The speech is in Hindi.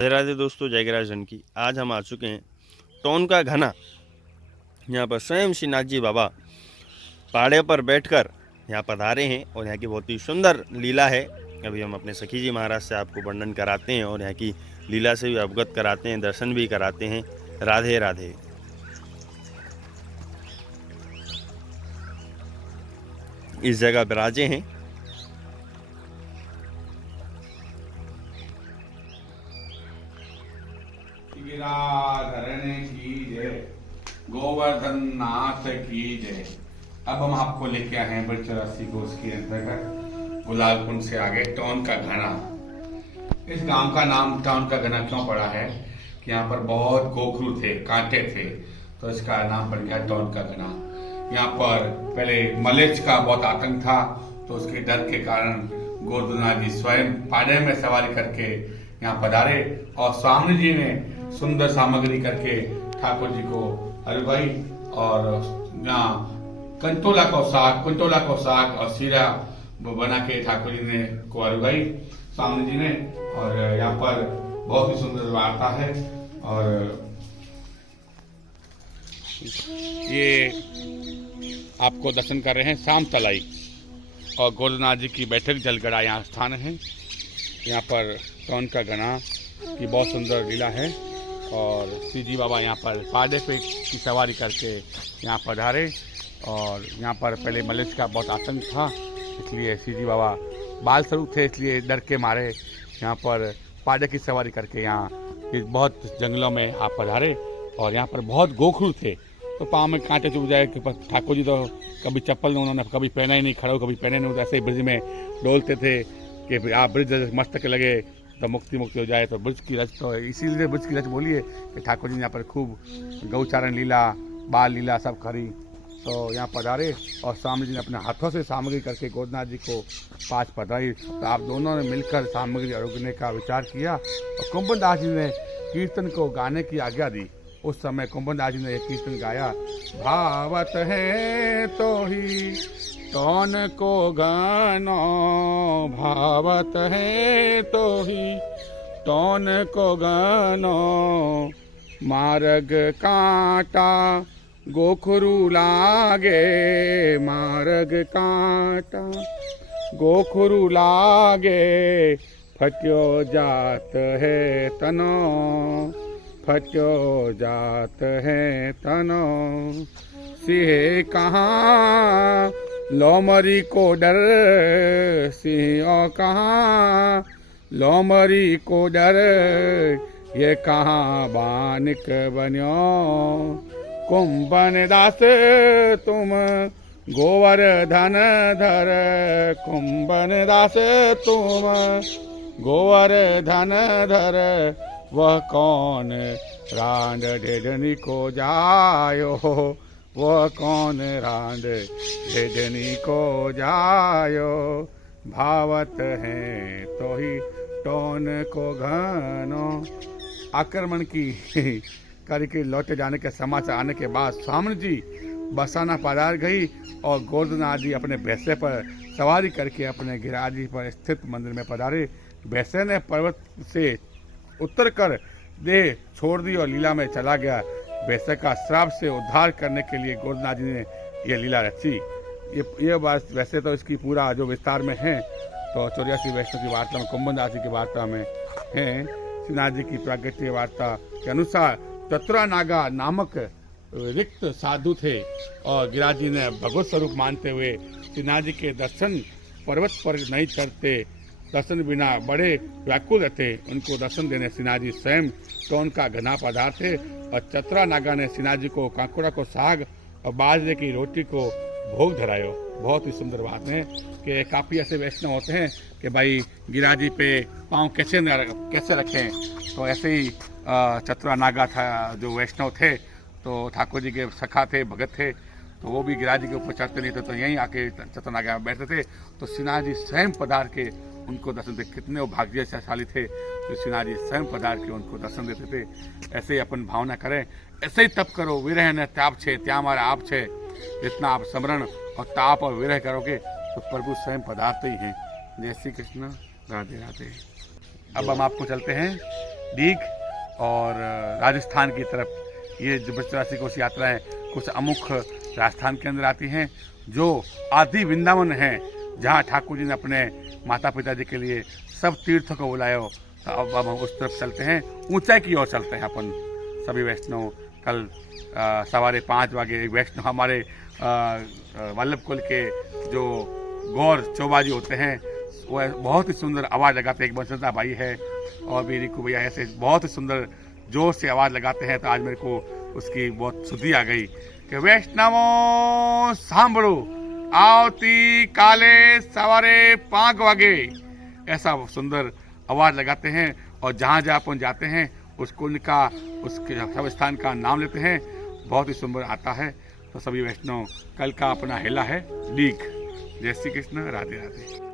राधे राधे दोस्तों, जय गिराजन की। आज हम आ चुके हैं टोन का घना। यहाँ पर स्वयं श्रीनाथ जी बाबा पहाड़े पर बैठकर यहाँ पधारे हैं और यहाँ की बहुत ही सुंदर लीला है। अभी हम अपने सखी जी महाराज से आपको वर्णन कराते हैं और यहाँ की लीला से भी अवगत कराते हैं, दर्शन भी कराते हैं। राधे राधे। इस जगह विराजे हैं। गिराधरण की जय, गोवर्धन नाथ की जय। अब हम आपको लेके आए हैं ब्रज 84 को उसके अंतर्गत गुलाल कुंड से आगे टोन का घना। इस गांव का नाम टोन का घना क्यों पड़ा है कि यहाँ पर बहुत गोखरू थे, कांटे थे, तो इसका नाम पड़ गया टोन का घना। यहाँ पर पहले मलेच्छ का बहुत आतंक था, तो उसके डर के कारण गोवर्धन जी स्वयं पाड़े में सवारी करके यहाँ पधारे और स्वामी जी ने सुंदर सामग्री करके ठाकुर जी को अरुगाई और यहाँ कुंटोला को साग और सीरा बना के ठाकुर जी ने को अरुगाई स्वामी जी ने। और यहाँ पर बहुत ही सुंदर वार्ता है। और ये आपको दर्शन कर रहे हैं शाम तलाई और गोवर्धन जी की बैठक जलगड़ा यहाँ स्थान है। यहाँ पर टोन का घना की बहुत सुंदर लीला है और श्री जी बाबा यहाँ पर पाड़े पे की सवारी करके यहाँ पधारे। और यहाँ पर पहले मलेच्छ का बहुत आतंक था, इसलिए श्री जी बाबा बाल स्वरूप थे, इसलिए डर के मारे यहाँ पर पाड़े की सवारी करके यहाँ बहुत जंगलों में आप पधारे। और यहाँ पर बहुत गोखरू थे, तो पाँव में कांटे चुभ जाए। ठाकुर जी तो कभी चप्पल उन्होंने कभी पहना ही नहीं, खड़े कभी पहने नहीं, ऐसे ही ब्रिज में डोलते थे कि आप ब्रिज मस्तक लगे तो मुक्ति हो जाए। तो ब्रज की रच, तो इसीलिए ब्रज की रच बोलिए कि ठाकुर जी ने यहाँ पर खूब गौचारण लीला, बाल लीला सब करी। तो यहाँ पधारे और स्वामी जी ने अपने हाथों से सामग्री करके गोवर्धन जी को पास पधारी। तो आप दोनों ने मिलकर सामग्री अरुगने का विचार किया और कुंभदास जी ने कीर्तन को गाने की आज्ञा दी। उस समय कुंभदास जी ने यह कीर्तन गाया, भावत है तो ही टोन को गानो, भावत है तो ही टोन को गानो, मार्ग कांटा गोखरू लागे, मार्ग कांटा गोखरू लागे, फट्यो जात है तनो, फट्यो जात है तनो, सिंह कहाँ लोमरी को डर, सिंह कहाँ लोमरी को डर, ये कहाँ बानिक बन्यो, कुंभन दास तुम गोवर्धन धर, कुंभन दास तुम गोवर्धन धर, वह कौन रांड ढेडनी को जायो, वह कौन रांड ढेडनी को जायो, भावत है तो ही टोन को घनो। आक्रमण की करके लौटे जाने के समाचार आने के बाद स्वामी जी बरसाना पधार गई और गोवर्धन आदि अपने भैंसे पर सवारी करके अपने गिरिराज पर स्थित मंदिर में पधारे। भैंसे ने पर्वत से उतर कर देह छोड़ दी और लीला में चला गया। भैंसे का श्राप से उद्धार करने के लिए गोवर्धन जी ने यह लीला रची। ये बात वैसे तो इसकी पूरा जो विस्तार में है तो 84 वैष्णव की वार्ता में, कुंभदास जी की वार्ता में है। श्रीनाथ जी की प्रागट्य वार्ता के अनुसार चतुरा नागा नामक रिक्त साधु थे और गिरिराज जी ने भगवत स्वरूप मानते हुए श्रीनाथ जी के दर्शन पर्वत पर नहीं चढ़ते, दर्शन बिना बड़े व्याकुल रहते। उनको दर्शन देने श्रीनाथ जी स्वयं टोन का घना पधार थे और चतरा नागा ने श्रीनाथ जी को कांकुड़ा को साग और बाजरे की रोटी को भोग धरायो। बहुत ही सुंदर बात है कि काफ़ी ऐसे वैष्णव होते हैं कि भाई गिरिराज जी पे पाँव कैसे रखें। तो ऐसे ही चतुरा नागा था जो वैष्णव थे, तो ठाकुर जी के सखा थे, भगत थे, तो वो भी गिरिराज जी के ऊपर चढ़ते नहीं थे, तो यहीं आके चतुरा नागा में बैठते थे। तो श्रीनाथ जी स्वयं पधार के उनको दर्शन देते। कितने वो भाग्यशाली थे तो श्रीनाथ जी स्वयं पधार के उनको दर्शन देते थे। ऐसे ही अपन भावना करें, ऐसे ही तप करो। विरह न त्याप छे त्या मारा आप छे, जितना आप स्मरण और ताप और विरह करोगे तो प्रभु स्वयं पधारते ही हैं। जय श्री कृष्ण, राधे राधे। अब हम आपको चलते हैं डीग और राजस्थान की तरफ ये जो 84 कोस यात्रा है कुछ अमुख राजस्थान के अंदर आती हैं, जो आदि वृंदावन है जहाँ ठाकुर जी ने अपने माता पिता जी के लिए सब तीर्थों को बुलाया। तो अब हम उस तरफ चलते हैं, ऊंचाई की ओर चलते हैं अपन सभी वैष्णव। कल 5:15 बजे एक वैष्णव हमारे वल्लभ कुल के जो गौर चौबाजी होते हैं वो बहुत ही सुंदर आवाज़ लगाते हैं। एक बंसलता भाई है और भी रिकू भैया ऐसे बहुत ही सुंदर जोर से आवाज़ लगाते हैं। तो आज मेरे को उसकी बहुत शुद्धि आ गई कि वैष्णवो सांभळो आवती काले सवारे 5 बजे, ऐसा सुंदर आवाज़ लगाते हैं। और जहाँ जहाँ अपन जाते हैं उस कुंड का उसके सब स्थान का नाम लेते हैं, बहुत ही सुंदर आता है। तो सभी वैष्णव कल का अपना हेला है डीग। जय श्री कृष्ण, राधे राधे।